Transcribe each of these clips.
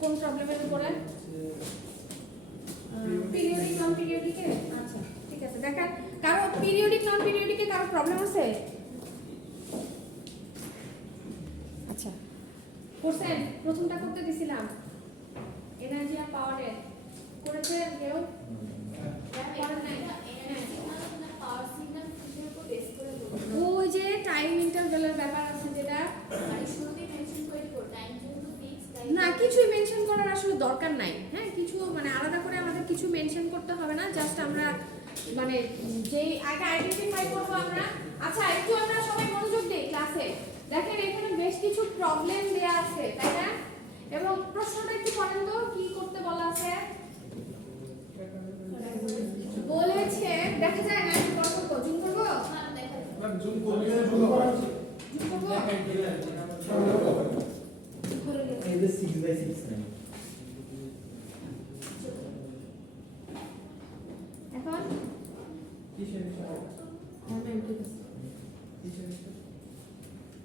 কোন প্রবলেমের উপরে? পিরিয়ডিক নন পিরিয়ডিকে। আচ্ছা ঠিক আছে, দেখেন কারো পিরিয়ডিক নন পিরিয়ডিকে কারো প্রবলেম আছে? আচ্ছা করছেন, প্রথমটা করতে দিছিলাম এনার্জি আর পাওয়ারের, করেছে কেউ? ওই যে টাইম ইন্টারভ্যালের ব্যাপার আছে যেটা না, কিছুই মেনশন করার আসলে দরকার নাই। হ্যাঁ, কিছু মানে আলাদা করে আমাদের কিছু মেনশন করতে হবে না, জাস্ট আমরা মানে যেই আগে আইডেন্টিফাই করব আমরা। আচ্ছা একটু আমরা সবাই মনোযোগ দিই ক্লাসে। দেখেন এখানে বেশ কিছু প্রবলেম দেয়া আছে, তাই না? এবং প্রশ্নটা একটু করেন তো কি করতে বলা আছে। বলেছে দেখা যায় না, একটু করব জুম করব, জুম করলে জুম করা উচিত। জুম করব এই যে 6/6 নাই এখন কিসের বিষয়?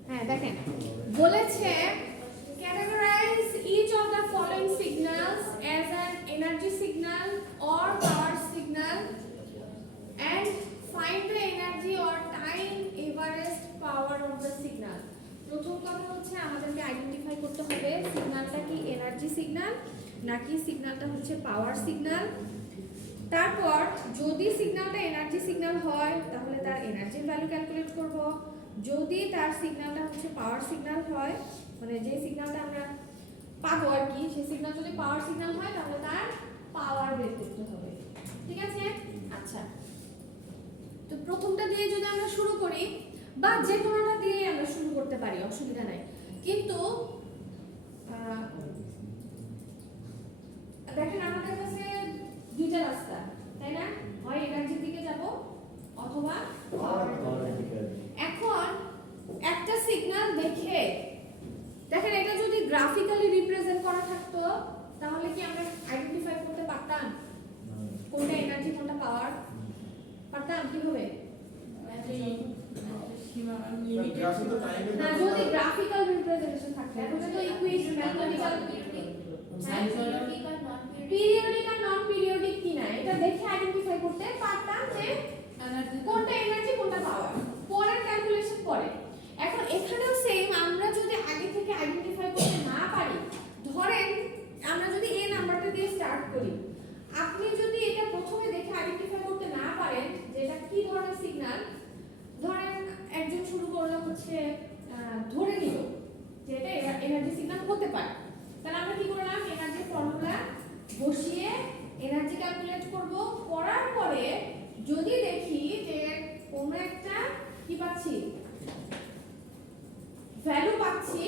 হ্যাঁ দেখেন বলেছে categorize each of the following signals as an energy signal or power signal and find the energy or time averaged power of the signal. প্রথম কথা হচ্ছে আমাদেরকে আইডেন্টিফাই করতে হবে সিগন্যালটা কি এনার্জি সিগন্যাল নাকি সিগন্যালটা হচ্ছে পাওয়ার সিগন্যাল। তারপর যদি সিগন্যালটা এনার্জি সিগন্যাল হয় তাহলে তার এনার্জির ভ্যালু ক্যালকুলেট করব। যদি তার সিগন্যালটা হচ্ছে পাওয়ার সিগন্যাল হয়, মানে যে সিগন্যালটা আমরা পাবো আর কি, সেই সিগন্যাল যদি পাওয়ার সিগন্যাল হয় তাহলে তার পাওয়ার বের করতে হবে। ঠিক আছে? আচ্ছা তো প্রথমটা দিয়ে যদি আমরা শুরু করি বা যে কোনোটা দিয়ে আমরা শুরু করতে পারি, অসুবিধা নাই। কিন্তু দেখেন আমাদের কাছে দুইটা রাস্তা, তাই না? হয় এনার্জির দিকে যাব অথবা এখন একটা সিগন্যাল দেখে দেখেন এটা যদি গ্রাফিক্যালি রিপ্রেজেন্ট করা থাকতো তাহলে কি আমরা আইডেন্টিফাই করতে পারতাম কোনটা এনার্জি কোনটা পাওয়ার? পারতাম কিভাবে? না, যদি গ্রাফিক্যাল রিপ্রেজেন্টেশন থাকতো এখন তো ইকুয়েশন ম্যাথমেটিক্যাল পিরিয়ডিক আর নন পিরিয়ডিক কিনা এটা দেখে আইডেন্টিফাই করতে পারতাম যে কোনটা এনার্জি কোনটা পাওয়ার, পরের ক্যালকুলেশন পরে। এখন এখানেও সেম, আমরা যদি আগে থেকে আইডেন্টিফাই করতে না পারি, ধরেন আমরা যদি এই নাম্বারটা দিয়ে স্টার্ট করি, আপনি যদি এটা প্রথমে দেখে আইডেন্টিফাই করতে না পারেন যে এটা কি ধরনের সিগন্যাল, ধরেন একজন শুরু করলো হচ্ছে ধরে নিল যে এটা এনার্জি সিগন্যাল হতে পারে, তাহলে আমরা কি করলাম এনার্জি ফর্মুলা বসিয়ে এনার্জি ক্যালকুলেট করব। করার পরে যদি দেখি যে কোনো একটা কি পাচ্ছি ভ্যালু পাচ্ছি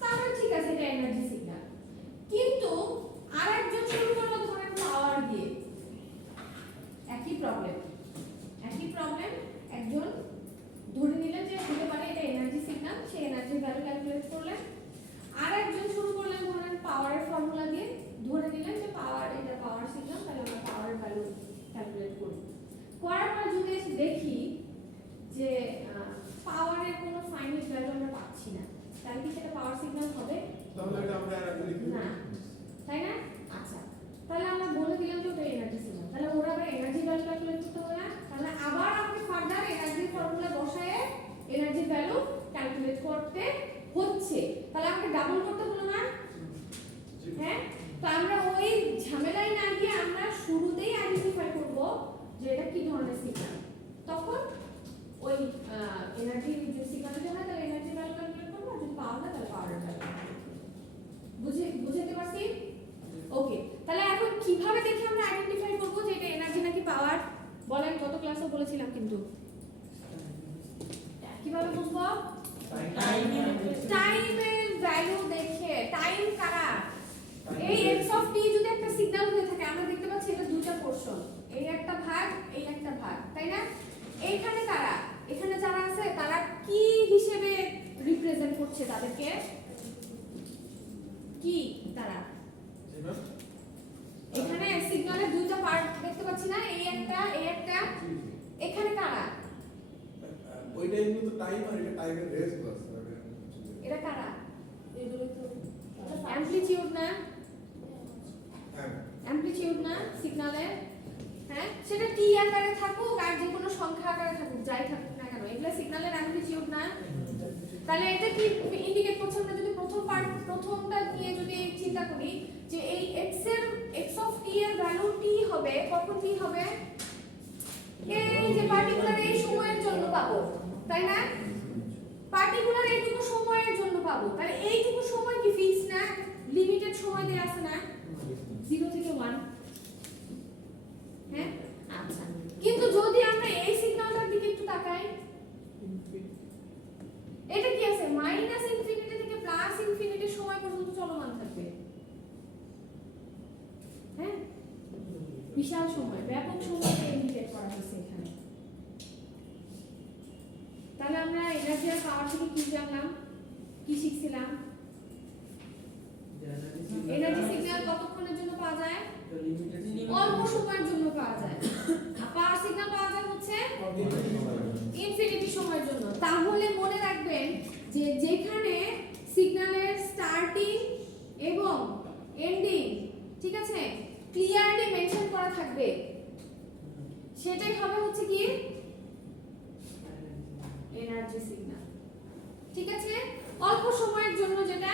তাহলে ঠিক আছে এটা এনার্জি সিগন্যাল। কিন্তু আরেকজন শুরু করলো ধরেন পাওয়ার দিয়ে, একই প্রবলেম একজন ধরে নিলেন যে হতে পারে এটা এনার্জি সিগন্যাল, সেই এনার্জির ভ্যালু ক্যালকুলেট করলেন। আরেকজন শুরু করলেন ধরেন পাওয়ারের ফর্মুলা দিয়ে, ধরে নিলেন যে পাওয়ার এটা পাওয়ার সিগন্যাল, তাহলে আমরা পাওয়ারের ভ্যালু ক্যালকুলেট করি। করার পর যদি দেখি যে পাওয়ারের কোনো ফাইনাইট ভ্যালু আমরা পাচ্ছি না, তাহলে কি সেটা পাওয়ার সিগন্যাল হবে? তাহলে এটা আমরা এনার্জি লিখব না, তাই না? আচ্ছা তাহলে আমরা বলে দিলাম যে ওটা এনার্জি সিগন্যাল, তাহলে ওরা আবার এনার্জি ভ্যালু ক্যালকুলেট করতে হবে না, তাহলে আবার আপনি ফার্দার এনার্জির ফর্মুলা বসায়ে এনার্জি ভ্যালু ক্যালকুলেট করতে হচ্ছে, তাহলে আমাকে ডাবল করতে হলো না? হ্যাঁ, তো আমরা ওই ঝামেলায় না গিয়ে আমরা শুরুতেই আইডেন্টিফাই করব যে এটা কি ধরনের সিগন্যাল, তখন ওই এনার্জি যে সিগন্যাল যদি হয় তাহলে এনার্জি ভ্যালু ক্যালকুলেট করব, আর যদি পাওয়ার হয় তাহলে পাওয়ারের ভ্যালু। বুঝতে পারছি? ওকে, তাহলে এখন কিভাবে দেখে আমরা আইডেন্টিফাই করব যে এটা এনার্জি নাকি পাওয়ার? বলেন, গত ক্লাসে বলেছিলাম কিন্তু কিভাবে বুঝবো? টাইমের ভ্যালু দেখে। টাইম কারা? এই x অফ t যদি একটা সিগন্যাল হয়ে থাকে, আমরা দেখতে পাচ্ছি এটা দুটো পোরশন, এই একটা ভাগ এই একটা ভাগ, তাই না? এইখানে কারা? এখানে যারা আছে তারা কি হিসেবে রিপ্রেজেন্ট করছে তাদেরকে? কি তারা? এখানে সিগন্যালের দুটো পার্ট দেখতে পাচ্ছি না, এই একটা এখানে কারা? ওইটাই কিন্তু টাইম আর এটা টাইমের রেস প্লাস এটা কারা? এগুলো ম্যাগনিটিউড না সিগন্যালের, হ্যাঁ সেটা টি আকারে থাকুক আর যে কোনো সংখ্যা আকারে থাকুক, যাই থাকুক না কেন, এগুলা সিগন্যালের ম্যাগনিটিউড না। তাহলে এটা কি ইন্ডিকেট করছে? আমরা যদি প্রথমটা নিয়ে যদি চিন্তা করি যে এই x অফ t এর ভ্যালু t হবে, কখন t হবে? এই যে পার্টিকুলার এই সময়ের জন্য পাবো, তাই না? পার্টিকুলার এইটুকু সময়ের জন্য পাবো। তাহলে এইটুকু সময় কি ফিক্স না? লিমিটেড সময় দেয়া আছে না, 0 থেকে 1। হ্যাঁ আচ্ছা, কিন্তু যদি আমরা এই সিগন্যালটার দিকে একটু তাকাই, এটা কি আছে? মাইনাস ইনফিনিটি থেকে প্লাস ইনফিনিটি সময় পর্যন্ত চলমান থাকবে। হ্যাঁ বিশাল সময়, ব্যাপক সময়কে ইন্ডিকেট করা হয়েছে এখানে। তাহলে আমরা এনার্জি আর পাওয়ার থেকে কি জানলাম, কি শিখছিলাম? এনার্জি সিগন্যাল কতক্ষণের জন্য পাওয়া যায়? অল্প সময়ের জন্য পাওয়া যায়। আর পাওয়ার সিগন্যাল পাওয়া যায় হচ্ছে ইনফিনিটি সময়ের জন্য। তাহলে মনে রাখবেন যে যেখানে সিগন্যালের স্টার্টিং এবং এন্ডিং, ঠিক আছে, ক্লিয়ারলি মেনশন করা থাকবে, সেটাই হবে হচ্ছে কি এনার্জি সিগন্যাল। ঠিক আছে, অল্প সময়ের জন্য যেটা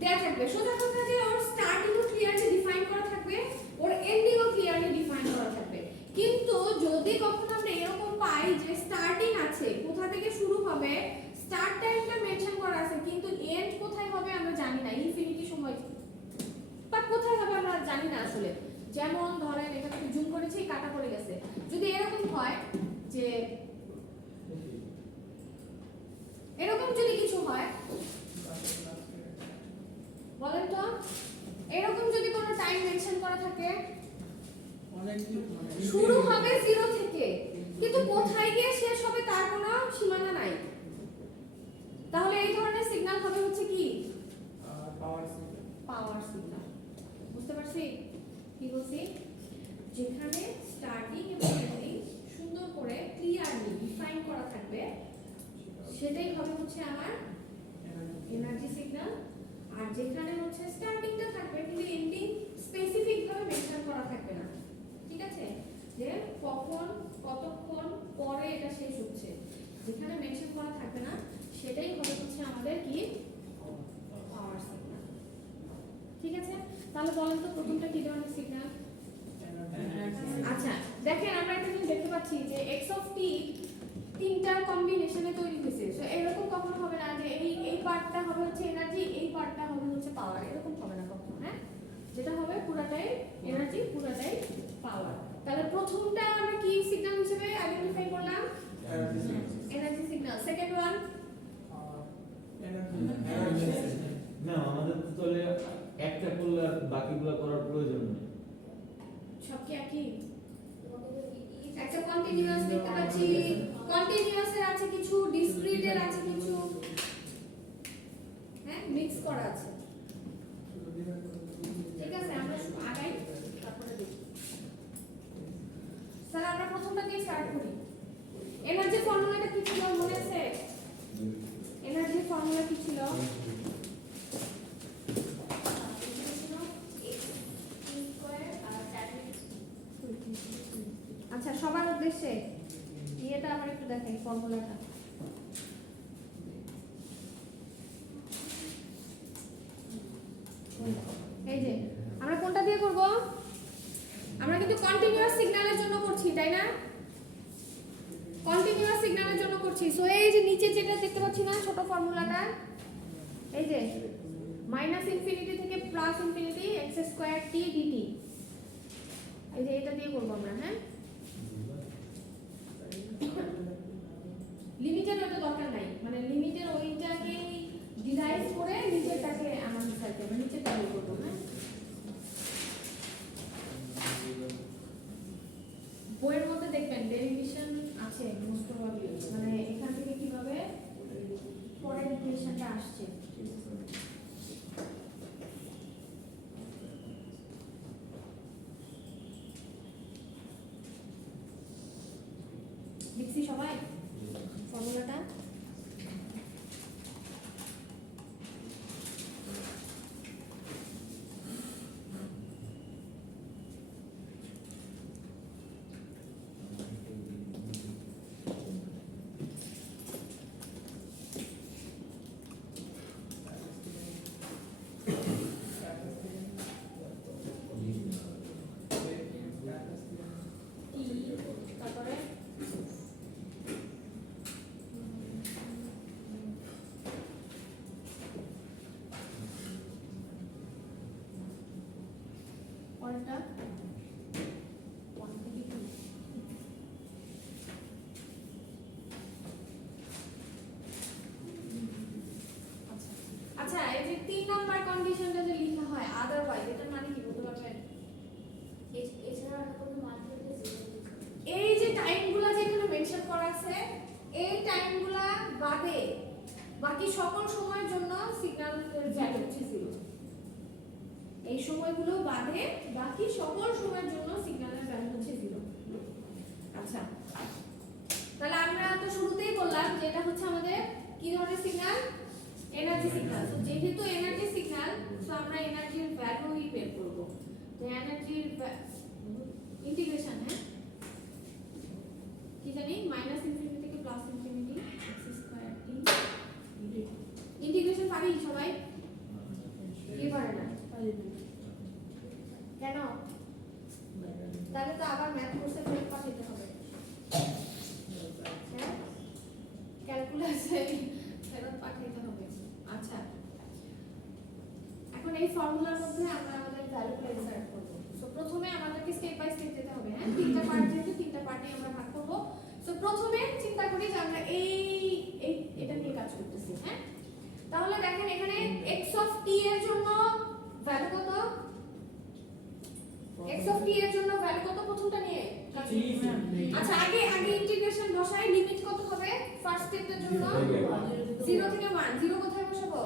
দেয়া থাকবে, সোজা কথা যে ওর স্টার্টিংও ক্লিয়ারলি ডিফাইন করা থাকবে, ওর এন্ডিংও ক্লিয়ারলি ডিফাইন করা থাকবে। কিন্তু যদি কখনো আমরা এরকম পাই যে স্টার্টিং আছে, কোথা থেকে শুরু হবে, স্টার্ট টাইমটা মেনশন করা আছে, কিন্তু এন্ড কোথায় হবে আমরা জানি না, ইনফিনিটি সময় বা কোথায় হবে আমরা জানি না আসলে। যেমন ধরেন এটা থেকে জুম করেছি, কাটা পড়ে গেছে। যদি এরকম হয় যে এরকম যদি কিছু হয়, বলেন তো, এরকম যদি কোনো টাইম মেনশন করা থাকে, শুরু হবে 0 থেকে, কিন্তু কোথায় গিয়ে শেষ হবে তার কোনো সীমানা নাই, তাহলে এই ধরনের সিগন্যাল হবে হচ্ছে কি পাওয়ার সিগন্যাল। বুঝতে পারছি কি বলছি? যেখানে স্টার্টিং এবং এন্ডিং সুন্দর করে ক্লিয়ারলি ডিফাইন করা থাকবে, সেটাই হবে হচ্ছে আমার এনার্জি সিগন্যাল। আর যেখানে হচ্ছে স্টার্টিংটা থাকবে কিন্তু এন্ডিং স্পেসিফিক ভাবে মেনশন করা থাকবে না, ঠিক আছে, যে কখন কতক্ষণ পরে এটা শেষ হচ্ছে, যেখানে মেনশন করা থাকবে না, সেটাই হবে হচ্ছে আমাদের কি পাওয়ার সিগন্যাল। ঠিক আছে, তাহলে বলেন তো প্রথমটা কি ধরনের সিগন্যাল? আচ্ছা দেখেন, আমরা এটা দেখতে পাচ্ছি যে x অফ t তিনটার কম্বিনেশনে তৈরি হয়েছে। সো এরকম কখনো হবে না যে এই পার্টটা হবে হচ্ছে এনার্জি, এই পার্টটা হবে হচ্ছে পাওয়ার, এরকম হবে না কখনো। হ্যাঁ, যেটা হবে পুরাটাই এনার্জি, পুরাটাই পাওয়ার। তাহলে প্রথমটা আমরা কি সিগন্যাল হিসেবে আইডেন্টিফাই করলাম? Energy signal. সেকেন্ড ওয়ান না, আমাদের তো তাহলে একটা করলে আর বাকিগুলো করার প্রয়োজন নেই। সব কি একই? একটা কন্টিনিউয়াস দেখতে পাচ্ছি, কন্টিনিউয়াস এর আছে কিছু, ডিসক্রিট এর আছে কিছু, হ্যাঁ মিক্স করা আছে। ঠিক আছে, আমরা আগাই তারপরে দেখি। স্যার আমরা প্রথমটা দিয়ে স্টার্ট করি। এনার্জি ফর্মুলাটা কি ছিল মনে আছে? এনার্জি ফর্মুলা কি ছিল? আচ্ছা সবার উদ্দেশ্যে ইয়েটা আবার একটু দেখাই, ফর্মুলাটা। এই যে আমরা কোনটা দিয়ে করব? আমরা কিন্তু কন্টিনিউয়াস সিগন্যালের জন্য করছি, তাই না? কন্টিনিউয়াস সিগন্যালের জন্য করছি। সো এই যে নিচে যেটা দেখতে পাচ্ছি না ছোট ফর্মুলাটা, এই যে মাইনাস ইনফিনিটি থেকে plus infinity x² t dt, এই যে এটা দিয়ে করব আমরা। হ্যাঁ, লিমিটের ওটা দরকার নাই, মানে লিমিটের ওইটাকে ডিরাইভ করে নিচেরটাকে আমাদের সাথে মানে নিচেরটা বের করব। হ্যাঁ, বইয়ের মধ্যে দেখবেন ডেরিভেশন আছে মোস্ট প্রবাবলি, মানে এখান থেকে কিভাবে পরের ইকুয়েশনটা আসছে। লিখছি সবাই ফর্মুলাটা? পরেরটা 1 থেকে 2 আচ্ছা এই যে 3 নাম্বার কন্ডিশনটা যে লেখা হয় আদারওয়াইজ এটার মানে কি বলতে পারবেন? এছাড়া আর কোনো মাধ্যমে এই যে টাইমগুলো যেখানে মেনশন করা আছে এই টাইমগুলো বাদে বাকি সকল সময়ের জন্য সিগন্যালের ভ্যালু হচ্ছে 0। এই সময়গুলো বাদে বাকি সকল সময়ের জন্য সিগন্যালের ভ্যালু হচ্ছে 0। আচ্ছা তাহলে আমরা তো শুরুতেই বললাম যে এটা হচ্ছে আমাদের কি ধরনের সিগন্যাল? Energy signal. তো যেহেতু এনার্জি সিগন্যাল তো আমরা এনার্জির ভ্যালুই বের করব। তো এনার্জির ইন্টিগ্রেশন হ্যাঁ কি জানি -ইনফিনিটি থেকে +ইনফিনিটি x² ইন্টিগ্রেশন পারি সবাই? কি পারে না? কেন? তাহলে তো আবার ম্যাথ কোর্সে ফেরত পাঠাতে হবে। হ্যাঁ ক্যালকুলাসে ফেরত পাঠাতে হবে। আচ্ছা এখন এই ফর্মুলার মধ্যে আমরা আমাদের ভ্যালুগুলো ইনসার্ট করব। সো প্রথমে আমাদেরকে স্টেপ বাই স্টেপ যেতে হবে হ্যাঁ তিনটা পার্ট যেহেতু তিনটা পার্টে আমরা ভাগ করব। সো প্রথমে চিন্তা করি যে আমরা এটা নিয়ে কাজ করতেছি হ্যাঁ তাহলে দেখেন এখানে x অফ t এর জন্য ভ্যালু কত? x অফ t এর জন্য ভ্যালু কত প্রথমটা নিয়ে কাজ করতেছি। আচ্ছা আগে ইন্টিগ্রেশন বসাই লিমিট কত হবে ফার্স্ট স্টেপের জন্য 0 থেকে 1 0 কোথায় বসাবো?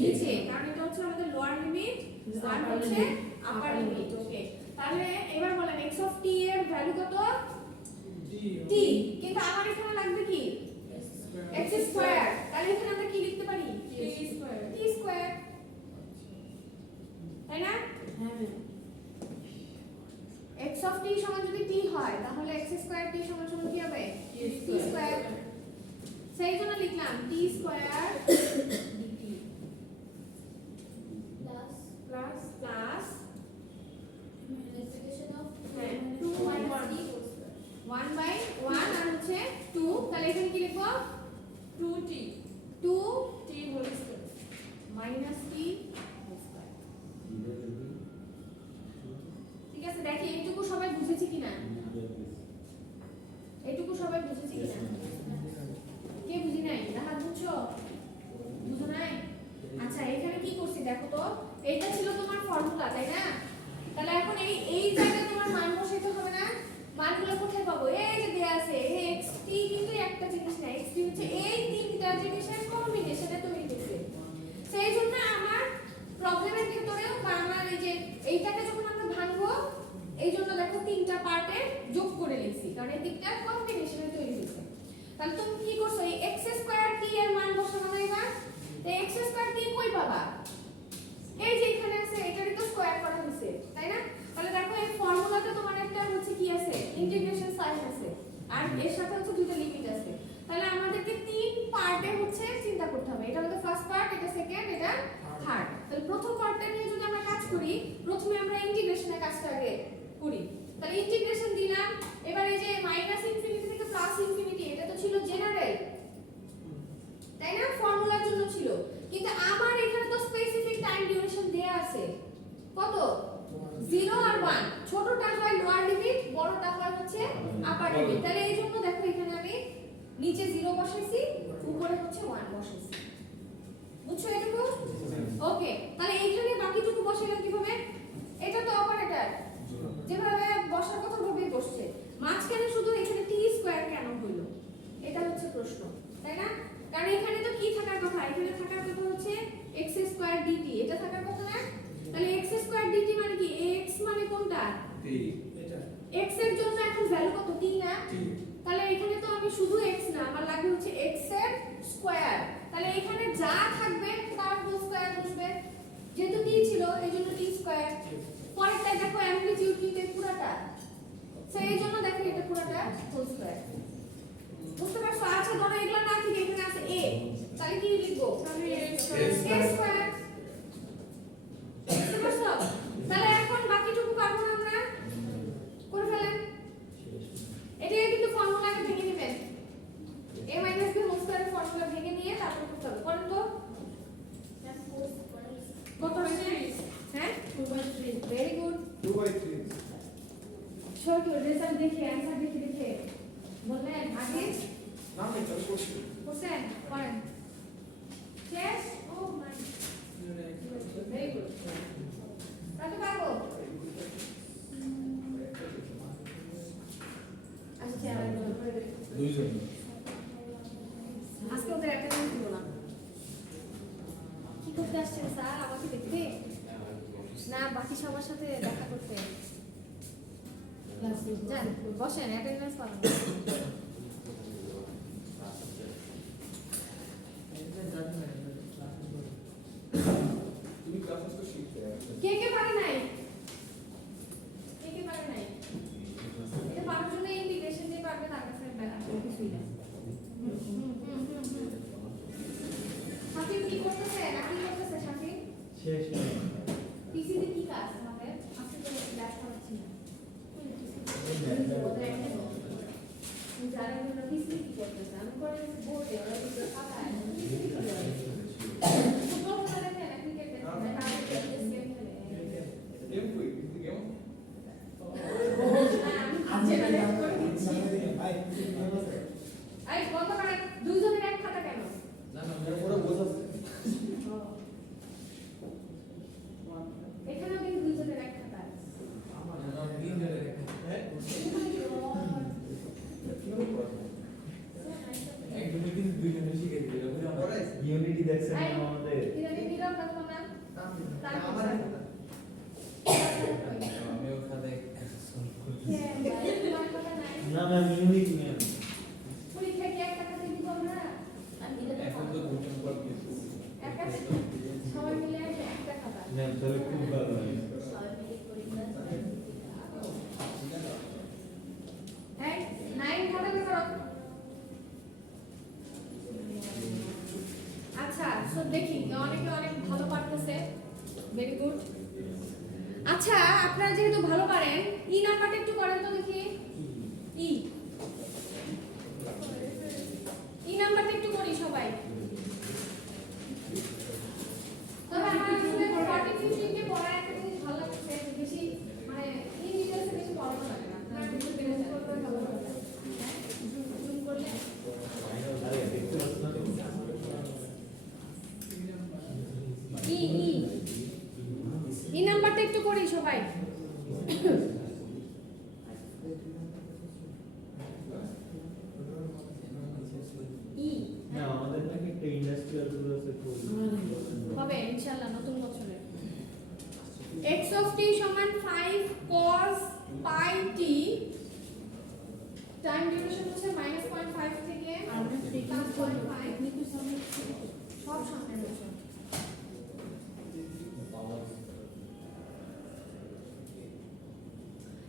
নিচে কারণ এটা হচ্ছে আমাদের লোয়ার লিমিট আর হচ্ছে আপার লিমিট। ওকে তাহলে এবার বলেন x অফ t এর ভ্যালু কত? t কিন্তু আমার এখানে লাগবে কি x স্কয়ার। তাহলে এখানে আমরা কি লিখতে পারি? t স্কয়ার তাই না? হ্যাঁ x অফ t সমান যদি t হয় তাহলে x স্কয়ার t সমান সমান কি হবে? t square. সেই জন্য লিখলাম t square dt plus integration of 1/1 আর হচ্ছে 2 তাহলে এখানে কি লিখব? 2t whole square minus t whole square. ঠিক আছে দেখি এইটুকু সবাই বুঝেছি কিনা? এইটুকু সবাই বুঝেছি কিনা? কে বুঝি নাই? রাহাত বুঝছো? বুঝো নাই? আচ্ছা এখানে কি করছি দেখো তো এইটা ছিল তোমার ফর্মুলা তাই না? তাহলে এখন এই জায়গায় তোমার মান বসাইতে হবে না? মানগুলো কোথায় পাবো? এই যে দেয়া আছে এই xt কিন্তু একটা জিনিস না xt হচ্ছে এই তিনটা জিনিসের কম্বিনেশনে তৈরি হয়েছে। সেই জন্য আমার প্রবলেমের ভিতরেও বা আমার এই যে এইটাকে যখন আমরা ভাঙবো এই জন্য দেখো তিনটা পার্টে যোগ করে লিখছি কারণ এই তিনটা কম্বিনেশনে তৈরি হয়েছে। তাহলে তুমি কি করছো এই x² t এর মান বসানো না এবার তো x² t কই পাবা? এই যে এখানে আছে এটারই তো স্কয়ার করা হয়েছে তাই না? তাহলে দেখো এই ফর্মুলাতে তোমার একটা হচ্ছে কি আছে ইন্টিগ্রেশন সাইন আছে আর এর সাথে হচ্ছে দুটো লিমিট আছে। তাহলে আমাদেরকে তিন পার্টে হচ্ছে চিন্তা করতে হবে। এটা হলো ফার্স্ট পার্ট এটা সেকেন্ড এটা থার্ড। তাহলে প্রথম পার্টটা নিয়ে যদি আমরা কাজ করি প্রথমে আমরা ইন্টিগ্রেশনের কাজটা আগে করি। তাহলে ইন্টিগ্রেশন দিলাম এবার এই যে -ইনফিনিটি থেকে +ইনফিনিটি এটা তো ছিল জেনারেল তাই না ফর্মুলার জন্য ছিল কিন্তু আমার এখানে তো স্পেসিফিক টাইম ডিউরেশন দেয়া আছে কত 0 আর 1 ছোটটা হয় লোয়ার লিমিট বড়টা হয় হচ্ছে আপার লিমিট। তাহলে এই জন্য দেখো এখানে আমি নিচে 0 বসাইছি উপরে হচ্ছে 1 বসাইছি। বুঝছো এটুকু? ওকে তাহলে এইখানে বাকিটুকু বসাইলাম কিভাবে? এটা তো অপারেটর যেভাবে বসার কথা ভাবেই বসছে মাঝখানে শুধু এখানে t স্কয়ার কেন হলো এটা হচ্ছে প্রশ্ন তাই না? কারণ এখানে তো কি থাকার কথা এখানে থাকার কথা হচ্ছে x² dt এটা থাকার কথা না? তাহলে x² dt মানে কি x মানে কোনটা? t এটা x এর জন্য এখন ভ্যালু কত t না? তাহলে এখানে তো আমি শুধু x না আমার লাগবে হচ্ছে x এর স্কয়ার। তাহলে এখানে যা থাকবে তার হোল স্কয়ার বসবে যেহেতু t ছিল এইজন্য t স্কয়ার। পরেরটা দেখো অ্যামপ্লিটিউড কিন্তু পুরোটা সো এইজন্য দেখো এটা পুরোটা হোল স্কয়ার। বুঝতে পারছো? আচ্ছা ধরো এগুলো না ঠিক এখানে আছে a তাহলে কি লিখবো? a square. বুঝতে পারছো? তাহলে এখন বাকিটুকু পারবো না আমরা করে ফেলেন। এটাকে কিন্তু ফর্মুলাকে ভেঙে নেবেন a - b হোল স্কয়ারের ফর্মুলা ভেঙে নিয়ে তারপর করতে হবে। করেন তো কত হয়েছে? হ্যাঁ 2/3 ভেরি গুড 2/3 ছোট রেজাল্ট দেখে অ্যানসার দেখে দেখে বললেন আগে নাম লেখা করছি হোসেন করেন শেষ ও মাই ভেরি গুড তাহলে পারবো আচ্ছা দুইজন আজকে ওদের একটা দিন ছিল না কি করতে আসছেন স্যার আমাকে দেখতে না বাকি সবার সাথে দেখা করতে যান বসেন অ্যাটেন্ডেন্স পাবেন তুমি ক্লাস তো শিখতে কে কে পারে নাই কে কে পারে নাই এটা পারার জন্য ইন্টিগ্রেশন দিয়ে পারবে তার কাছে কিছুই না সাকিব কি করতেছে না কি করতেছে সাকিব শেষ পিসিতে কি কাজ আমাদের আজকে তো ক্লাস করাচ্ছি না যারা আমরা পিসি কি করতেছে আমি করে বোর্ডে ওরা কিছু খাতায় ফুটবল খেলা দেখে না ক্রিকেট দেখে না কারণ গেম খেলে গেম কই গেম আমি যেটা করে দিচ্ছি এই বন্ধ করে দুইজনের এক খাতা কেন না না মেরে পুরো বোঝা এখানেও কিন্তু দুইজনের এক খাতা আছে ইউনিটি দেখছেন আমাদের কিরানি নীরব রাখো না তারপর আমিও খাতায় তোমার কথা নাই না ম্যাম ইউনিট ম্যাম পরীক্ষা কি একটা খাতা দিব আমরা আমি দিলে এখন তো দুটো পর একটা সবাই মিলে একটা খাতা ম্যাম তাহলে খুব ভালো হয় সবাই মিলে করি এই নাইন খাতা করো আচ্ছা সো দেখি অনেকে অনেক ভালো পারতেছে ভেরি গুড আচ্ছা আপনারা যেহেতু ভালো পারেন ই নাম্বারটা একটু করেন তো দেখি ই নাম্বারটা একটু করি সবাই তবে আমার আসলে 40 50 কে পড়া একটা জিনিস ভালো লাগছে বেশি মানে ই ডিটেইলসে বেশি পড়ানো লাগে না আপনারা একটু বেশি করে ভালো লাগে জুম করলে আরে দেখতে পাচ্ছ না ই নাম্বারটা একটু করি সবাই ই না আমাদের নাকি একটা ইন্ডাস্ট্রিয়াল রুল আছে খুব হবে ইনশাআল্লাহ নতুন বছরে x of t সমান 5 cos pi t time duration হচ্ছে -0.5 থেকে আমরা 3.5 নিকু সামনে সব সামনে রয়েছে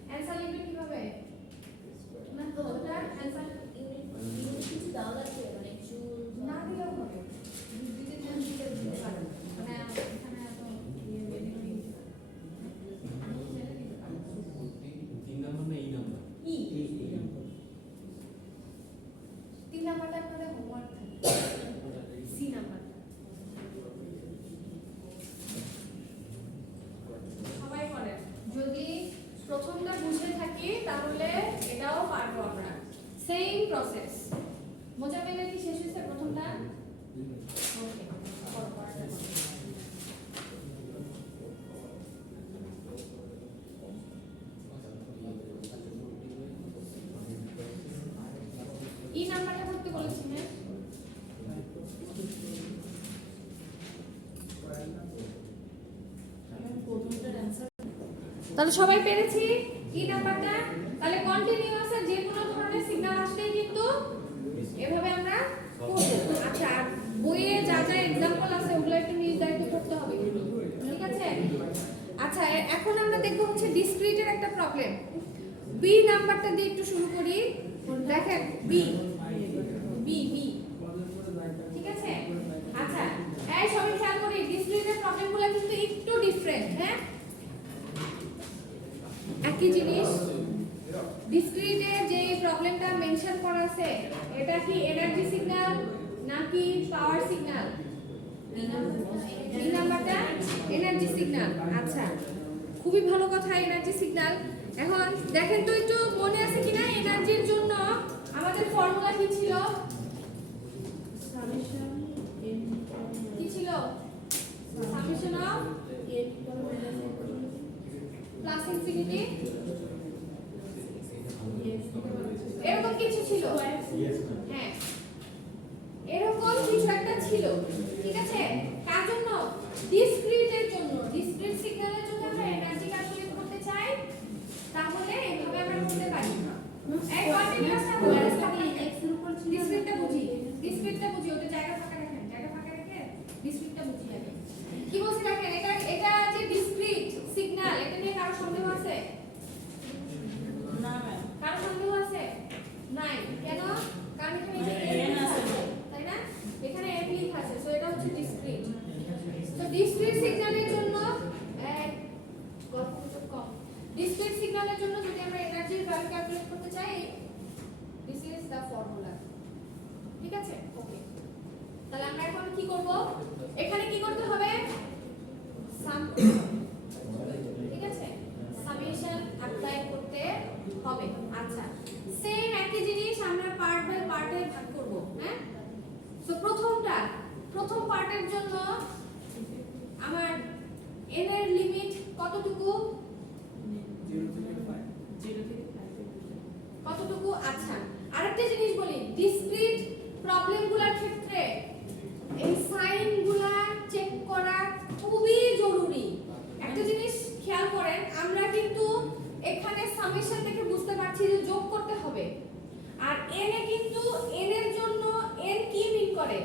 অ্যানসার লিখবে কিভাবে না তো ওটা অ্যানসার ইউনিট কিছু দাও লাগবে মানে চুল না দিলেও হবে দিতে চান দিতে পারেন মানে এখানে এত ইয়ে বেরিয়ে দিতে পারেন তিন নাম্বার না এই নাম্বার ই তিন নাম্বারটা আপনাদের হোমওয়ার্ক থাকে সি নাম্বারটা সবাই করেন যদি প্রথমটা বুঝে থাকি তাহলে এটাও পারবো আমরা সেম প্রসেস মোজামেলের কি শেষ হয়েছে প্রথমটা ওকে ই নাম্বারটা করতে বলেছি না তাহলে সবাই পেরেছি ই নাম্বারটা তাহলে কন্টিনিউয়াস যে কোনো ধরনের সিগন্যাল আসলেই কিন্তু এভাবে আমরা করব আচ্ছা আর বইয়ে যা যা एग्जांपल আছে ওগুলো একটু নিজ দায়িত্ব করতে হবে ঠিক আছে আচ্ছা এখন আমরা দেখব হচ্ছে ডিসক্রিটের একটা প্রবলেম বি নাম্বারটা দিয়ে একটু শুরু করি দেখেন বি বি বি ঠিক আছে আচ্ছা এই সবাই খেয়াল করি ডিসক্রিটের প্রবলেমগুলো কিন্তু একটু ডিফারেন্ট হ্যাঁ একই জিনিস ডিসক্রিটে যে প্রবলেমটা মেনশন করা আছে এটা কি এনার্জি সিগন্যাল নাকি পাওয়ার সিগন্যাল এই নাম্বারটা এনার্জি সিগন্যাল আচ্ছা খুবই ভালো কথা এনার্জি সিগন্যাল। এখন দেখেন তো একটু মনে আছে কিনা এনার্জির জন্য আমাদের ফর্মুলা কি ছিল? সামেশন n কি ছিল? সামেশন অফ প্লাস ইনফিনিটি এরকম কিছু ছিল। Yes ma'am. হ্যাঁ, এরকম কিছু একটা ছিল, ঠিক আছে? কার জন্য? ডিসক্রিটের জন্য। ডিসক্রিট সিগন্যালের জন্য আমরা এনার্জি ক্যালকুলেট করতে চাই, তাহলে এইভাবে আমরা করতে পারি। এই কন্টিনিউয়াস না x এর উপর ছিল। ডিসক্রিটটা বুঝি, ডিসক্রিটটা বুঝি, ওটা জায়গা ফাঁকা রাখেন, জায়গা ফাঁকা রেখে ডিসক্রিটটা বুঝি আগে। কি বলছি দেখেন, এটা যে ডিসক্রিট সিগন্যাল, এটা নিয়ে কারো সন্দেহ আছে? না ম্যাম, কারো সন্দেহ আছে? নাই। কেন? কারণ এখানে n আছে। তাই না? এখানে n লেখা আছে, সো এটা হচ্ছে ডিসক্রিট। তো ডিসক্রিট সিগন্যালের জন্য ডিসক্রিট সিগন্যালের জন্য যদি আমরা এনার্জির ভ্যালু ক্যালকুলেট করতে চাই, দিস ইজ দা ফর্মুলা। ঠিক আছে? ওকে, তাহলে আমরা এখন কি করব? এখানে কি করতে হবে? সাম, ঠিক আছে, সামেশন অ্যাপ্লাই করতে হবে। আচ্ছা, সেম একই জিনিস আমরা পার্ট বাই পার্টে ভাগ করব। হ্যাঁ, সো প্রথম পার্টের জন্য আমার n এর লিমিট কতটুকু? 0 থেকে 5 0 থেকে 5 কতটুকু? আচ্ছা, আরেকটা জিনিস বলি, ডিসক্রিট প্রবলেমগুলোর ক্ষেত্রে এই সাইনগুলা চেক করা খুবই জরুরি। একটা জিনিস খেয়াল করেন, আমরা কিন্তু এখানে সামেশন থেকে বুঝতে পারছি যে যোগ করতে হবে, আর n এ কিন্তু n এর জন্য n কি মিন করে?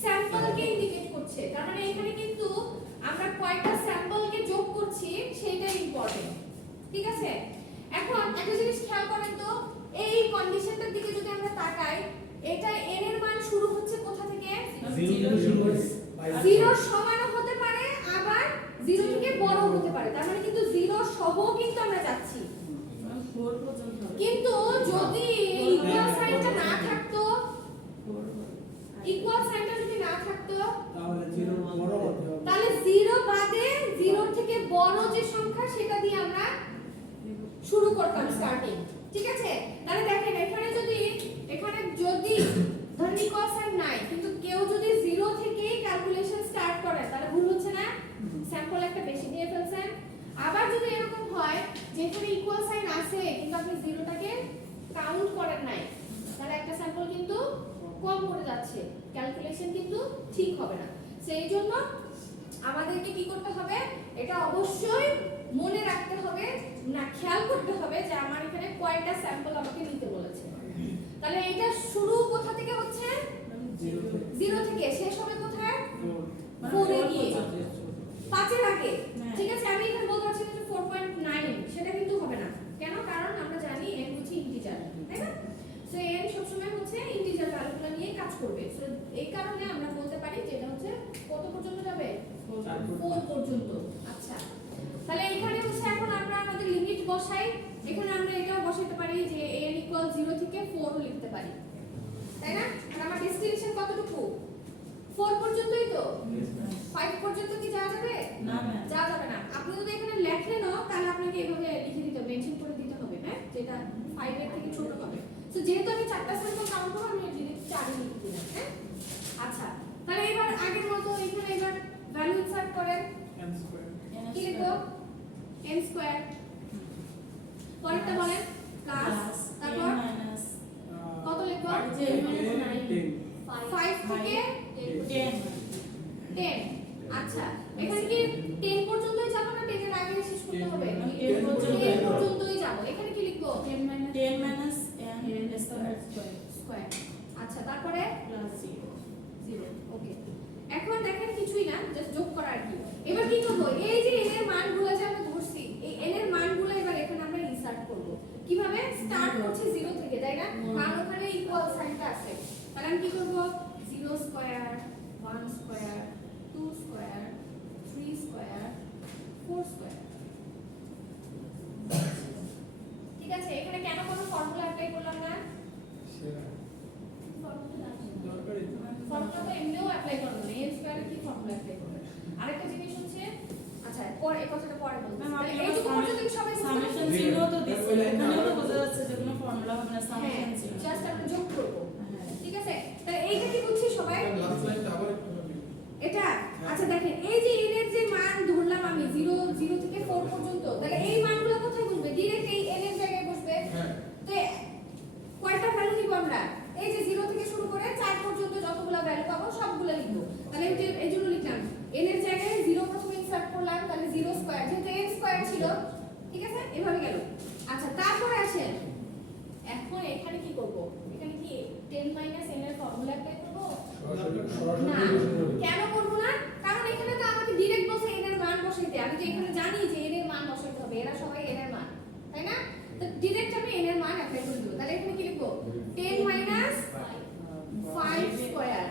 স্যাম্পলকে ইন্ডিকেট করছে। তার মানে এখানে কিন্তু আমরা কয়টা স্যাম্পলকে যোগ করছি সেটা ইম্পর্টেন্ট। ঠিক আছে? এখন একটা জিনিস খেয়াল করেন তো, এই কন্ডিশনটার দিকে যদি আমরা তাকাই, এটা n এর মান শুরু হচ্ছে কোথা থেকে? 0 থেকে শুরু হয়েছে। 0 এর সমানও হতে পারে, আবার 0 থেকে বড় হতে পারে। তার মানে কিন্তু 0 সহ কিন্তু আমরা যাচ্ছি। 4 পর্যন্ত হবে। কিন্তু যদি ইকুয়াল সাইনটা না থাকতো, ইকুয়াল সাইনটা যদি না থাকতো, তাহলে 0 বড় হতে হবে। তাহলে 0 বাদে 0 থেকে বড় যে সংখ্যা সেটা দিয়ে আমরা শুরু করতাম স্টার্টিং। ঠিক আছে? তাহলে দেখেন এখানে যদি ধরেন ইকুয়াল সাইন নাই, কিন্তু কেউ যদি 0 থেকে ক্যালকুলেশন স্টার্ট করে, তাহলে ভুল হচ্ছে না? স্যাম্পল একটা বেশি নিয়ে ফেলছেন। আবার যদি এরকম হয় যে এখানে ইকুয়াল সাইন আছে কিন্তু আপনি 0টাকে কাউন্ট করেন নাই, তাহলে একটা স্যাম্পল কিন্তু কম পড়ে যাচ্ছে, ক্যালকুলেশন কিন্তু ঠিক হবে না। সেই জন্য আমাদেরকে কি করতে হবে? এটা অবশ্যই মনে রাখতে হবে, না খেয়াল করতে হবে যে আমার এখানে কয়টা স্যাম্পল আমাকে নিতে বলেছে। তাহলে এটা শুরু কোথা থেকে হচ্ছে? 0 থেকে। শেষ হবে কোথায়? 4 এ গিয়ে, 5 এর আগে। ঠিক আছে, আমি এখানে বলতে পারছি যে 4.9, সেটা কিন্তু হবে না। কেন? কারণ আমরা জানি n হচ্ছে ইন্টিজার, তাই না? সো n সবসময় হচ্ছে ইন্টিজার ভ্যালুগুলো নিয়ে কাজ করবে। সো এই কারণে আমরা বলতে পারি যে এটা হচ্ছে কত পর্যন্ত যাবে? 4 পর্যন্ত। আচ্ছা, তাহলে এখানে হচ্ছে এখন আমরা আমাদের লিমিট বসাই। এখানে আমরা এটাও বসাতে পারি যে n = 0 থেকে 4 লিখতে পারি, তাই না? আর আমার ডেস্টিনেশন কতটুকু? 4 পর্যন্তই তো। 5 পর্যন্ত কি যাওয়া যাবে? না ম্যাম, যাওয়া যাবে না। আপনি যদি এখানে লেখেনও, তাহলে আপনাকে এইভাবে লিখে দিতে হবে, মেনশন করে দিতে হবে, হ্যাঁ, যেটা 5 এর থেকে ছোট হবে। সো যেহেতু আমি 4টা স্যাম্পল কাউন্ট করব, আমি ডিরেক্ট 4 এ লিখে দিলাম, হ্যাঁ? আচ্ছা, তাহলে এবার আগের মতো এখানে এবার ভ্যালু ইনসার্ট করেন। n স্কয়ার কি লিখব? n square. পরেরটা বলেন, প্লাস, তারপর কত লিখব? 5 থেকে 10 10। আচ্ছা, এখানে কি 10 পর্যন্তই যাব না 10 এর আগে শেষ করতে হবে? 10 পর্যন্তই যাব। এখানে কি লিখব? 10 minus n স্কয়ার। আচ্ছা, তারপরে 0 0। ওকে, এখন দেখেন কিছুই না, জাস্ট যোগ করা আর কি। এবার কি করব? এই যে n এর মানগুলো যে আমরা ধরছি, এই n এর মানগুলো এবার এখানে আমরা ইনসার্ট করব। কিভাবে? স্টার্ট করছি 0 থেকে, তাই না? কারণ ওখানে ইকুয়াল সাইনটা আছে। তাহলে আমি কি করব? 0 square, 1 square, 2 square, 3 square, 4 square. ঠিক আছে, এখানে কেন কোনো ফর্মুলা অ্যাপ্লাই করলাম না? দরকারই তো। ফর্মুলা তো এমনিও অ্যাপ্লাই করব না, n স্কয়ারে কি ফর্মুলা অ্যাপ্লাই করব? আরেকটা জিনিস হচ্ছে, আচ্ছা পরে এই কথাটা পরে বলছি। বলতেছি। ম্যাম, তাহলে আপনি এইটুকু পর্যন্ত কি সবাই বুঝতে সামেশন পারছেন? জিরো তো দিচ্ছে, এখানেও তো বোঝা যাচ্ছে যে কোনো ফর্মুলা হবে না, হ্যাঁ, সামেশন জিরো। জাস্ট আমরা যোগ করব। হ্যাঁ। ঠিক আছে? তাহলে এইটা কি বুঝছি সবাই? লাস্ট লাইনটা আবার একটু ভাবি। এটা আচ্ছা দেখেন এই যে n এর যে মান ধরলাম আমি 0 থেকে 4 পর্যন্ত, তাহলে এই মানগুলো কোথায় বসবে? ডাইরেক্ট এই n এর জায়গায় বসবে। হ্যাঁ তো কয়টা ভ্যালু নিব আমরা? এই যে 0 থেকে শুরু করে 4 পর্যন্ত যতগুলো ভ্যালু পাবো সবগুলো লিখব। তাহলে এই জন্য লিখলাম n এর জায়গায় 0 প্রথমে ইনসার্ট করলাম, তাহলে 0 স্কয়ার, যেহেতু n স্কয়ার ছিল, ঠিক আছে? এভাবে গেল। আচ্ছা তারপরে আসেন, এখন এখানে কি করব? এখানে কি 10 n এর ফর্মুলা অ্যাপ্লাই করব? না, কেন করব না? কারণ এখানে তো আমাকে ডাইরেক্ট বসে n এর মান বসাইতে, আমি তো এখানে জানি যে n এর মান বসাইতে হবে, এরা সবাই n এর মান, তাই না? তো ডাইরেক্ট আমি n এর মান অ্যাপ্লাই করে দেব। তাহলে এখানে কি লিখব? 10 5 স্কয়ার।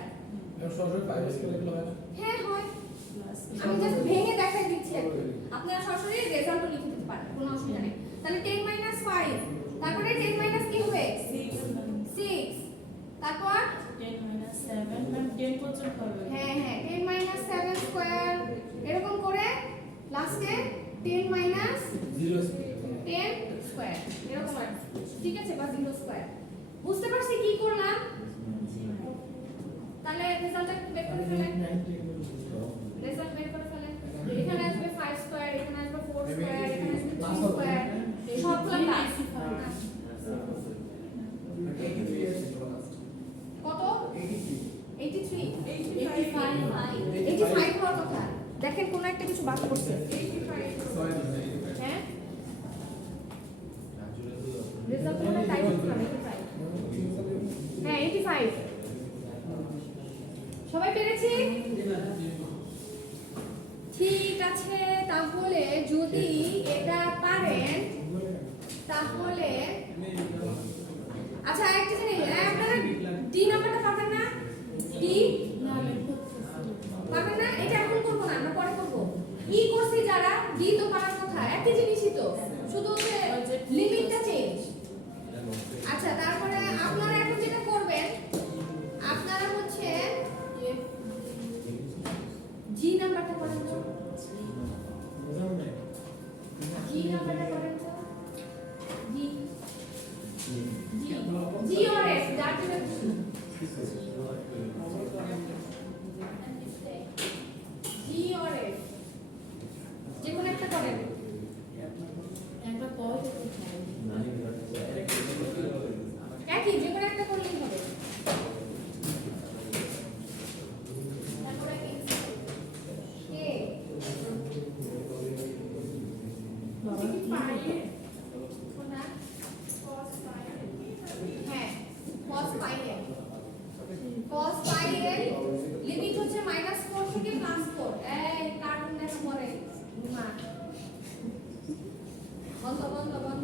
সরাসরি 5 স্কয়ার লিখলে হয় না? হ্যাঁ হয়, প্লাস আমি জাস্ট ভেঙে দেখাই দিচ্ছি আর কি। আপনারা সরাসরি রেজাল্টও লিখে দিতে পারেন, কোনো অসুবিধা নেই। তাহলে 10 5, তারপরে 10 কি হবে? 6, তারপর 10 minus 7, ম্যাম 10 পর্যন্ত হবে। হ্যাঁ হ্যাঁ 10 7 স্কয়ার, এরকম করে লাস্টে 10 0 স্কয়ার 10 স্কয়ার, এরকম আর কি। ঠিক আছে, বা 0 স্কয়ার। বুঝতে পারছি কি করলাম? তাহলে রেজাল্টটা বের করে ফেলেন, রেজাল্ট বের করে ফেলেন। এখানে আসবে 5 স্কয়ার, এখানে আসবে 4 স্কয়ার, এখানে আসবে 3 স্কয়ার, সবগুলো প্লাস। কত? 83 85 হওয়ার কথা। দেখেন কোন একটা কিছু বাদ করছে। 85 হ্যাঁ, রেজাল্ট মনে টাইপ করলাম 85। হ্যাঁ 85। সবাই পেরেছি? ঠিক আছে, তাহলে যদি এটা পারেন তাহলে আচ্ছা একটা জিনিস, আপনারা ডি নাম্বারটা পাবেন না? ডি পাবেন না? এটা এখন করবো না, আমরা পরে করবো। ই করছি যারা, ডি তো পারার কথা, একই জিনিসই তো, শুধু হচ্ছে লিমিটটা চেঞ্জ। আচ্ছা তারপরে আপনারা এখন যেটা করবেন, আপনারা হচ্ছে জি নাম্বারটা করেন তো, জি নাম্বারটা করেন তো, জি জি জি और एस যার যেটা খুশি। জি और एस যে কোনো একটা করেন। একটা কল একই যে কোনো একটা করলেই হবে। তারপরে কে কোনটা? হ্যাঁ cos pi এর লিমিট হচ্ছে -4 থেকে +4। এই কার্টুন দেখা পরে মা বন্ধ বন্ধ বন্ধ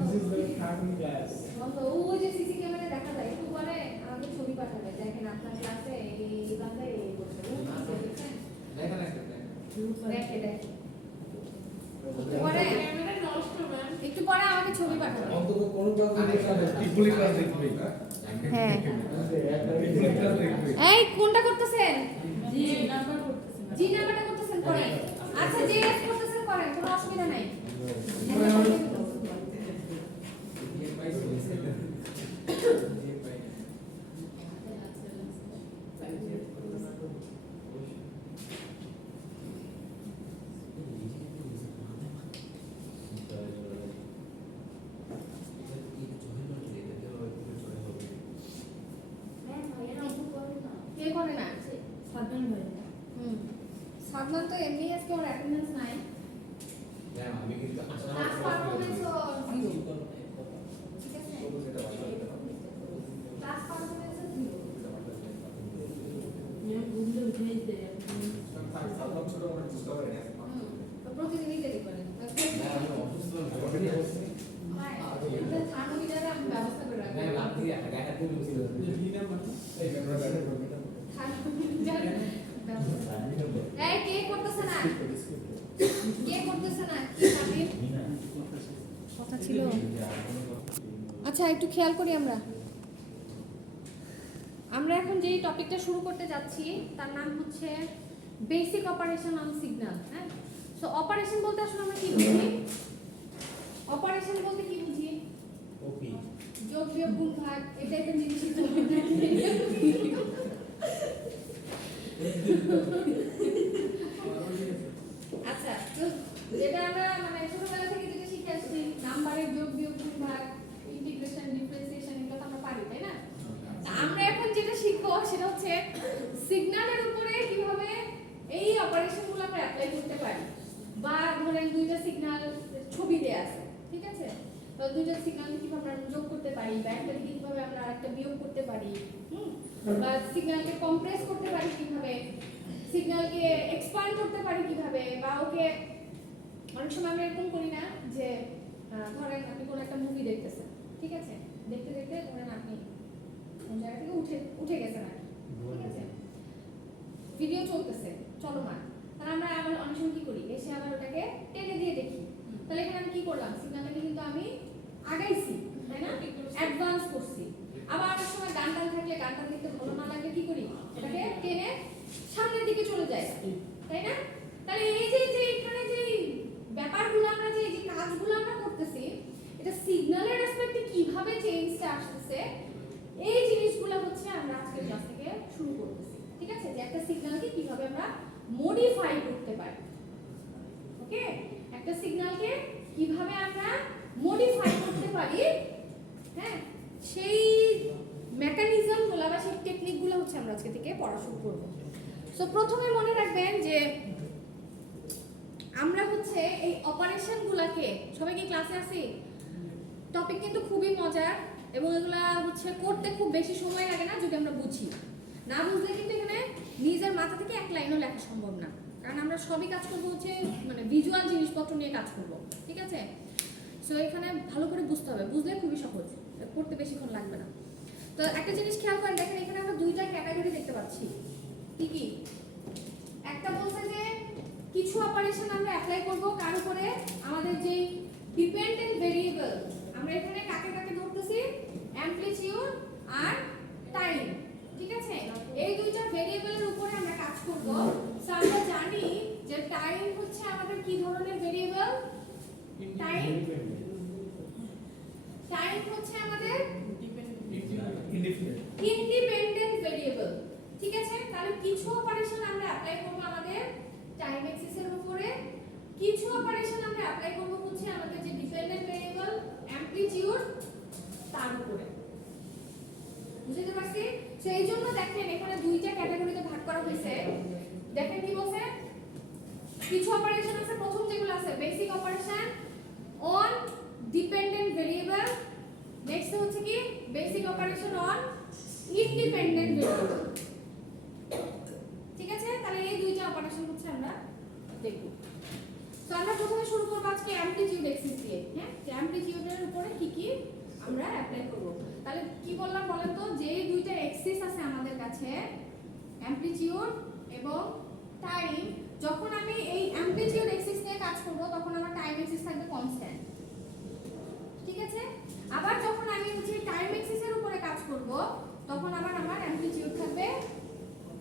বন্ধ। ওই যে সিসি ক্যামেরা দেখা যায়, একটু পরে আমাকে ছবি পাঠাবে, দেখেন আপনার ক্লাসে এই ক্লাসে এই করছে, ও কি দেখেন? দেখেন একটা দেখে দেখে পরে একটু পরে আমাকে ছবি পাঠাবে। অন্তত কোন ক্লাস টিপুলি ক্লাস দেখবে হ্যাঁ টিপুলি ক্লাস দেখবে এই কোনটা করতেছেন? জি নাম্বার করতেছি না। জি নাম্বারটা করতেছেন করেন। আচ্ছা যে এস করতেছেন করেন, কোনো অসুবিধা নাই। কে করে না? সাধারণ ভাই। সাদমান তো এমনি আজকে ওর অ্যাটেন্ডেন্স নাই। ম্যাম আমি কিন্তু ক্লাস পারফরম্যান্সও 0। ঠিক আছে, ক্লাস পারফরম্যান্সও 0। ম্যাম বুঝলে উঠেই দেয় আপনি। ছোট করে চেষ্টা করে তো প্রতিদিনই দেরি করেন। ম্যাম আমি অসুস্থ বডি অবস্থা এটা থার্মোমিটারে আমি ব্যবস্থা করে রাখবো। ম্যাম আপনি গায়ে হাত দিয়ে বসে ডি নাম্বার এই ম্যামরা ব্যাটার থার্মোমিটার ব্যবস্থা। এই কে করতেছে না? কে করতেছে না? কি ভাবির কথা ছিল? আচ্ছা একটু খেয়াল করি আমরা এখন যে টপিকটা শুরু করতে যাচ্ছি তার নাম হচ্ছে বেসিক অপারেশন অন সিগন্যাল। হ্যাঁ, সো অপারেশন বলতে আসলে আমরা কি বুঝি? অপারেশন বলতে কি বুঝি? ওপি যোগ বিয়োগ গুণ ভাগ এই টাইপের জিনিসই তো আচ্ছা, তো যেটা আমরা মানে ছোটবেলা থেকে যেটা শিখে আসছি, নাম্বারের যোগ বিয়োগ গুণ ভাগ, ইন্টিগ্রেশন, ডিফারেন্সিয়েশন, এগুলো তো আমরা পারি, তাই না? তা আমরা এখন যেটা শিখবো সেটা হচ্ছে সিগন্যালের উপরে কিভাবে এই অপারেশনগুলো আমরা অ্যাপ্লাই করতে পারি। বা ধরেন দুইটা সিগন্যাল ছবি দেয়া আছে, ঠিক আছে? তো দুইটা সিগন্যাল কিভাবে আমরা যোগ করতে পারি, বা একটা থেকে কিভাবে আমরা একটা বিয়োগ করতে পারি, বা সিগন্যালকে কম্প্রেস করতে পারি কিভাবে, সিগন্যালকে এক্সপ্যান্ড করতে পারি কিভাবে, বা ওকে অনেক সময় আমরা এরকম করি না যে ধরেন আপনি কোনো একটা মুভি দেখতেছেন, ঠিক আছে? দেখতে দেখতে ধরেন আপনি কোন জায়গা থেকে উঠে গেছেন আর কি, ঠিক আছে? ভিডিও চলতেছে চলমান, তাহলে আমরা অনেক সময় কি করি, এসে আবার ওটাকে টেনে দিয়ে দেখি। তাহলে এখানে আমি কি করলাম, সিগন্যালটাকে কিন্তু আমি আগাইছি, তাই না? অ্যাডভান্স করছি। আবার অনেক সময় গান টান থাকলে গানটা দেখতে ভালো না লাগলে কি করি, এটাকে টেনে সামনের দিকে চলে যায়, তাই না? তাহলে এই যে এখানে যে ব্যাপারগুলো আমরা যে কাজগুলো আমরা করতেছি, এটা সিগন্যালের রেসপেক্টে কিভাবে চেঞ্জটা আসতেছে, এই জিনিসগুলো হচ্ছে আমরা আজকের ক্লাস থেকে শুরু করতেছি, ঠিক আছে? যে একটা সিগন্যালকে কিভাবে আমরা মডিফাই করতে পারি, ওকে? একটা সিগন্যালকে কিভাবে আমরা মডিফাই করতে পারি, হ্যাঁ, সেই মেকানিজমগুলো বা সেই টেকনিকগুলো হচ্ছে আমরা আজকে থেকে পড়া শুরু করব। সো প্রথমে মনে রাখবেন যে আমরা হচ্ছে এই অপারেশনগুলোকে, সবাই কি ক্লাসে আছি? টপিক কিন্তু খুবই মজার এবং এগুলা হচ্ছে করতে খুব বেশি সময় লাগে না যদি আমরা বুঝি। না বুঝলে কিন্তু এখানে নিজের মাথা থেকে এক লাইনও লেখা সম্ভব না, কারণ আমরা সবই কাজ করবো হচ্ছে মানে ভিজুয়াল জিনিসপত্র নিয়ে কাজ করব, ঠিক আছে? সো এখানে ভালো করে বুঝতে হবে, বুঝলে খুবই সহজ, করতে বেশিক্ষণ লাগবে না। তো একটা জিনিস খেয়াল করেন, দেখেন এখানে আমরা দুইটা ক্যাটাগরি দেখতে পাচ্ছি। কি কি? একটা বলছে যে কিছু অপারেশন আমরা অ্যাপ্লাই করব কার উপরে, আমাদের যে ডিপেন্ডেন্ট ভেরিয়েবল, আমরা এখানে কাকে কাকে ধরতেছি, অ্যামপ্লিটিউড আর টাইম, ঠিক আছে? এই দুইটা ভেরিয়েবলের উপরে আমরা কাজ করব। সো আমরা জানি যে টাইম হচ্ছে আমাদের কি ধরনের ভেরিয়েবল, টাইম হচ্ছে আমাদের ইন্ডিপেন্ডেন্ট ভেরিয়েবল, ঠিক আছে? তাহলে কিছু অপারেশন আমরা অ্যাপ্লাই করব আমাদের টাইম এক্সিসের উপরে, কিছু অপারেশন আমরা অ্যাপ্লাই করব হচ্ছে আমাদের যে ডিপেন্ডেন্ট ভেরিয়েবল অ্যামপ্লিটিউড তার উপরে। বুঝতে পারছি? সেই জন্য দেখেন এখানে দুইটা ক্যাটাগরিতে ভাগ করা হয়েছে। দেখেন কি বলছে, কিছু অপারেশন আছে, প্রথম যেগুলো আছে basic operation on dependent variable, next হচ্ছে কি basic operation on independent variable, ঠিক আছে? তাহলে এই দুইটা অপারেশন হচ্ছে আমরা দেখব। তো আমরা প্রথমে শুরু করব আজকে অ্যামপ্লিটিউড এক্সিস দিয়ে, হ্যাঁ? যে অ্যামপ্লিটিউডের উপরে কি কি আমরা অ্যাপ্লাই করব। তাহলে কি বললাম বলেন তো, যে দুইটা এক্সিস আছে আমাদের কাছে, অ্যামপ্লিটিউড এবং টাইম, যখন আমি এই অ্যামপ্লিটিউড এক্সিস নিয়ে কাজ করব তখন আমার টাইম এক্সিস থাকবে কনস্ট্যান্ট, ঠিক আছে? আবার যখন আমি হচ্ছে টাইম এক্সিসের উপরে কাজ করব তখন আবার আমার অ্যামপ্লিটিউড থাকবে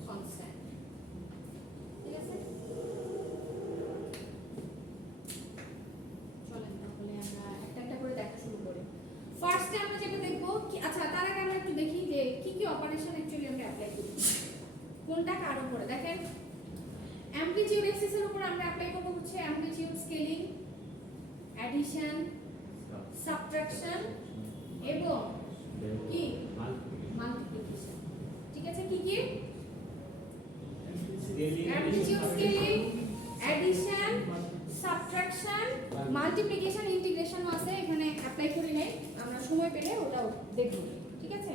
কনস্ট্যান্ট, ঠিক আছে? চলেন তাহলে আমরা একটা একটা করে দেখা শুরু করি। ফার্স্টে আমরা যেটা দেখব কি, আচ্ছা তার আগে আমরা একটু দেখি যে কি কি অপারেশন অ্যাকচুয়ালি আমরা অ্যাপ্লাই করি, কোনটা কার উপরে। দেখেন অ্যামপ্লিটিউড এক্সিসের উপর আমরা অ্যাপ্লাই করব হচ্ছে অ্যামপ্লিটিউড স্কেলিং, অ্যাডিশন, সাবট্রাকশন এবং কি মাল্টিপ্লিকেশন, ঠিক আছে? কি কি? Amplitude scaling, addition, subtraction, multiplication, ইন্টিগ্রেশনও আছে, এখানে অ্যাপ্লাই করি নাই, আমরা সময় পেলে ওটাও দেখব, ঠিক আছে?